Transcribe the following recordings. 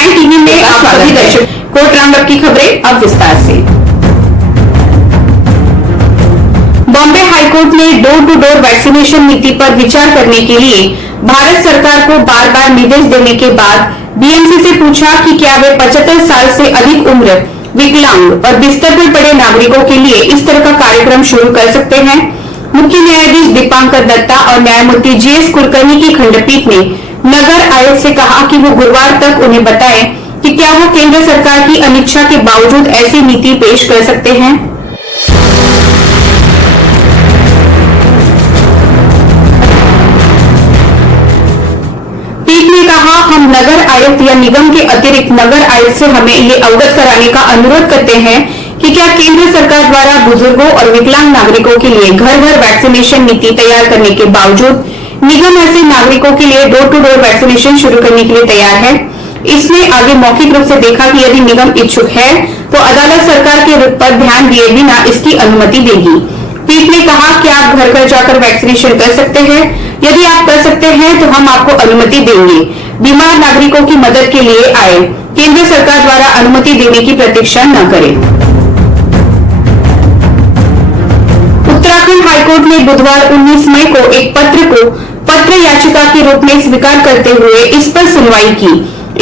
9 TV में आप सभी दर्शक कोर्ट राउंड अप की खबरें अब विस्तार से। बॉम्बे हाईकोर्ट ने डोर टू डोर वैक्सीनेशन नीति पर विचार करने के लिए भारत सरकार को बार बार निर्देश देने के बाद बीएमसी से पूछा कि क्या वे 75 साल से अधिक उम्र, विकलांग और बिस्तर पर पड़े नागरिकों के लिए इस तरह का कार्यक्रम शुरू कर सकते हैं। मुख्य न्यायाधीश दीपांकर दत्ता और न्यायमूर्ति जीएस कुलकर्णी की खंडपीठ ने नगर आयुक्त से कहा कि वो गुरुवार तक उन्हें बताएं कि क्या वो केंद्र सरकार की अनिच्छा के बावजूद ऐसी नीति पेश कर सकते हैं। पीठ ने कहा, हम नगर आयुक्त या निगम के अतिरिक्त नगर आयुक्त से हमें ये अवगत कराने का अनुरोध करते हैं कि क्या केंद्र सरकार द्वारा बुजुर्गों और विकलांग नागरिकों के लिए घर घर वैक्सीनेशन नीति तैयार करने के बावजूद निगम ऐसे नागरिकों के लिए डोर टू डोर वैक्सीनेशन शुरू करने के लिए तैयार है। इसने आगे मौखिक रूप से देखा कि यदि निगम इच्छुक है तो अदालत सरकार के रुख पर ध्यान दिए बिना इसकी अनुमति देगी। पीठ ने कहा कि आप घर घर जाकर वैक्सीनेशन कर सकते हैं। यदि आप कर सकते हैं तो हम आपको अनुमति देंगे। बीमार नागरिकों की मदद के लिए आए, केंद्र सरकार द्वारा अनुमति देने की प्रतीक्षा न करें। उत्तराखंड हाईकोर्ट ने बुधवार 19 मई को एक पत्र को पत्र याचिका के रूप में स्वीकार करते हुए इस पर सुनवाई की।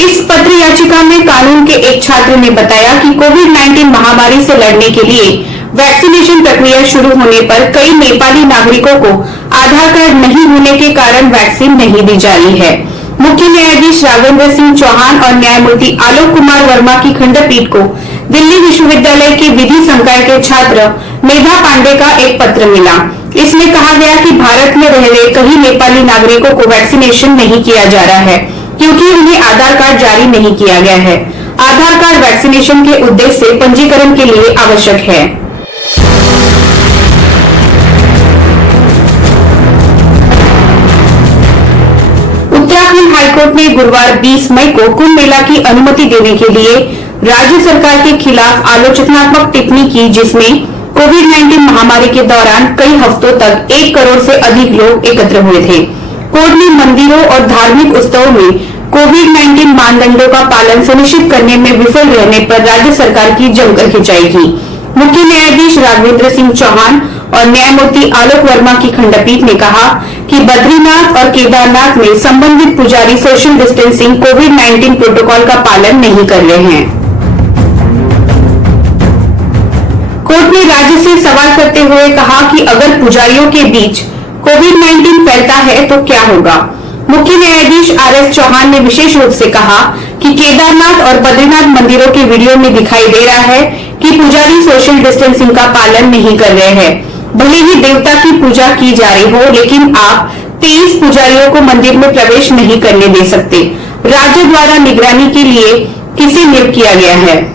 इस पत्र याचिका में कानून के एक छात्र ने बताया कि कोविड-19 महामारी से लड़ने के लिए वैक्सीनेशन प्रक्रिया शुरू होने पर कई नेपाली नागरिकों को आधार कार्ड नहीं होने के कारण वैक्सीन नहीं दी जा रही है। मुख्य न्यायाधीश राघवेंद्र सिंह चौहान और न्यायमूर्ति आलोक कुमार वर्मा की खंडपीठ को दिल्ली विश्वविद्यालय के विधि संकाय के छात्र मेधा पांडे का एक पत्र मिला। इसमें कहा गया कि भारत में रह रहे कई नेपाली नागरिकों को वैक्सीनेशन नहीं किया जा रहा है क्योंकि उन्हें आधार कार्ड जारी नहीं किया गया है। आधार कार्ड वैक्सीनेशन के उद्देश्य से पंजीकरण के लिए आवश्यक है। उत्तराखंड हाईकोर्ट ने गुरुवार 20 मई को कुंभ मेला की अनुमति देने के लिए राज्य सरकार के खिलाफ आलोचनात्मक टिप्पणी की, जिसमें कोविड-19 महामारी के दौरान कई हफ्तों तक 1 करोड़ से अधिक लोग एकत्र हुए थे। कोर्ट ने मंदिरों और धार्मिक उत्सवों में कोविड-19 मानदंडों का पालन सुनिश्चित करने में विफल रहने पर राज्य सरकार की जमकर खिंचाई की। मुख्य न्यायाधीश राघवेंद्र सिंह चौहान और न्यायमूर्ति आलोक वर्मा की खंडपीठ ने कहा कि बद्रीनाथ और केदारनाथ में संबंधित पुजारी सोशल डिस्टेंसिंग कोविड-19 प्रोटोकॉल का पालन नहीं कर रहे हैं। कोर्ट ने राज्य से सवाल करते हुए कहा कि अगर पुजारियों के बीच कोविड-19 फैलता है तो क्या होगा। मुख्य न्यायाधीश आरएस चौहान ने विशेष रूप से कहा कि केदारनाथ और बद्रीनाथ मंदिरों के वीडियो में दिखाई दे रहा है कि पुजारी सोशल डिस्टेंसिंग का पालन नहीं कर रहे हैं। भले ही देवता की पूजा की जा रही हो, लेकिन आप 23 पुजारियों को मंदिर में प्रवेश नहीं करने दे सकते। राज्य द्वारा निगरानी के लिए किसे नियुक्त किया गया है।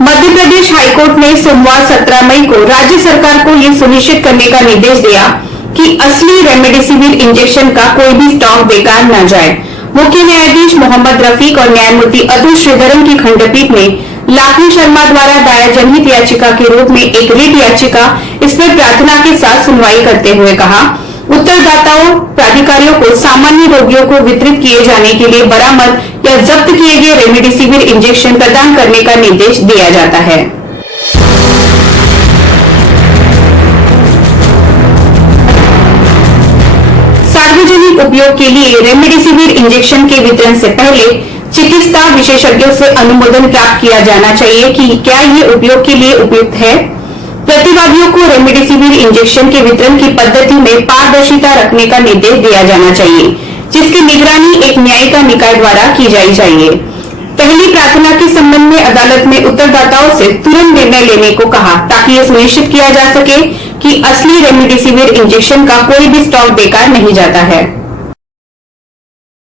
मध्य प्रदेश हाईकोर्ट ने सोमवार 17 मई को राज्य सरकार को यह सुनिश्चित करने का निर्देश दिया कि असली रेमडेसिविर इंजेक्शन का कोई भी स्टॉक बेकार न जाए। मुख्य न्यायाधीश मोहम्मद रफीक और न्यायमूर्ति अतुल श्रीधरन की खंडपीठ ने लाखनी शर्मा द्वारा दायर जनहित याचिका के रूप में एक रिट याचिका इस पर प्रार्थना के साथ सुनवाई करते हुए कहा, उत्तरदाताओं प्राधिकारियों को सामान्य रोगियों को वितरित किए जाने के लिए बरामद या जब्त किए गए रेमडेसिविर इंजेक्शन प्रदान करने का निर्देश दिया जाता है। सार्वजनिक उपयोग के लिए रेमडेसिविर इंजेक्शन के वितरण से पहले चिकित्सा विशेषज्ञों से अनुमोदन प्राप्त किया जाना चाहिए कि क्या ये उपयोग के लिए उपयुक्त है। प्रतिवादियों को रेमडेसिविर इंजेक्शन के वितरण की पद्धति में पारदर्शिता रखने का निर्देश दिया जाना चाहिए, जिसकी निगरानी एक न्यायिक निकाय द्वारा की जानी चाहिए। पहली प्रार्थना के संबंध में अदालत ने उत्तरदाताओं से तुरंत निर्णय लेने को कहा ताकि यह सुनिश्चित किया जा सके कि असली रेमडेसिविर इंजेक्शन का कोई भी स्टॉक बेकार नहीं जाता है।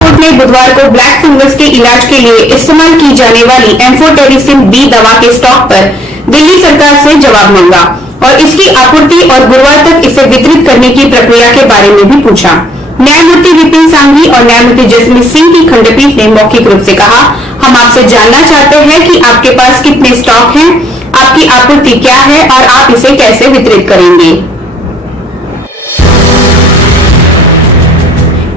कोर्ट ने बुधवार को ब्लैक फंगस के इलाज के लिए इस्तेमाल की जाने वाली एम्फोटेरिसिन बी दवा के स्टॉक पर दिल्ली सरकार से जवाब मांगा और इसकी आपूर्ति और गुरुवार तक इसे वितरित करने की प्रक्रिया के बारे में भी पूछा। न्यायमूर्ति विपिन सांघवी और न्यायमूर्ति जसमीत सिंह की खंडपीठ ने मौखिक रूप से कहा, हम आपसे जानना चाहते हैं कि आपके पास कितने स्टॉक हैं, आपकी आपूर्ति क्या है और आप इसे कैसे वितरित करेंगे।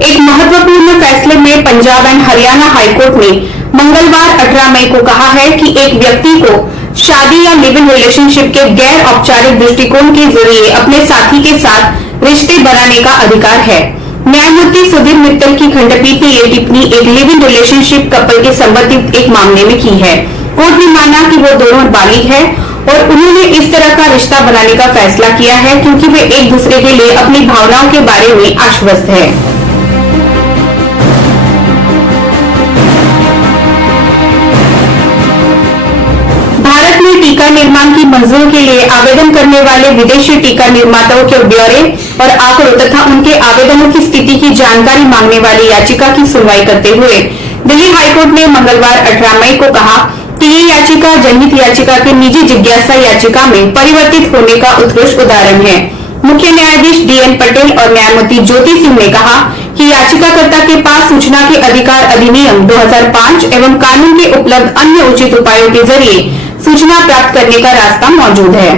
एक महत्वपूर्ण फैसले में पंजाब एंड हरियाणा हाईकोर्ट ने मंगलवार 18 मई को कहा है कि एक व्यक्ति को शादी या लिव इन रिलेशनशिप के गैर औपचारिक दृष्टिकोण के जरिए अपने साथी के साथ रिश्ते बनाने का अधिकार है। न्यायमूर्ति सुधीर मित्तल की खंडपीठ ने यह टिप्पणी एक लिव इन रिलेशनशिप कपल के संबंधित एक मामले में की है। कोर्ट ने माना कि वो दोनों बालिग है और उन्होंने इस तरह का रिश्ता बनाने का फैसला किया है क्योंकि वे एक दूसरे के लिए अपनी भावनाओं के बारे में आश्वस्त है। भारत में टीका निर्माण की मंजूरी के लिए आवेदन करने वाले विदेशी टीका निर्माताओं के ब्यौरे और आंकड़ों तथा उनके आवेदनों की स्थिति की जानकारी मांगने वाली याचिका की सुनवाई करते हुए दिल्ली हाईकोर्ट ने मंगलवार 18 मई को कहा कि ये याचिका जनहित याचिका के निजी जिज्ञासा याचिका में परिवर्तित होने का उत्कृष्ट उदाहरण है। मुख्य न्यायाधीश DN पटेल और न्यायमूर्ति ज्योति सिंह ने कहा कि याचिकाकर्ता के पास सूचना के अधिकार अधिनियम 2005 एवं कानून के उपलब्ध अन्य उचित उपायों के जरिए सूचना प्राप्त करने का रास्ता मौजूद है।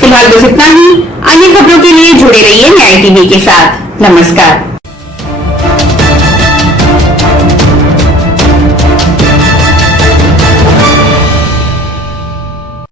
फिलहाल बस इतना ही। अन्य खबरों के लिए जुड़े रहिए न्याय टीवी के साथ। नमस्कार।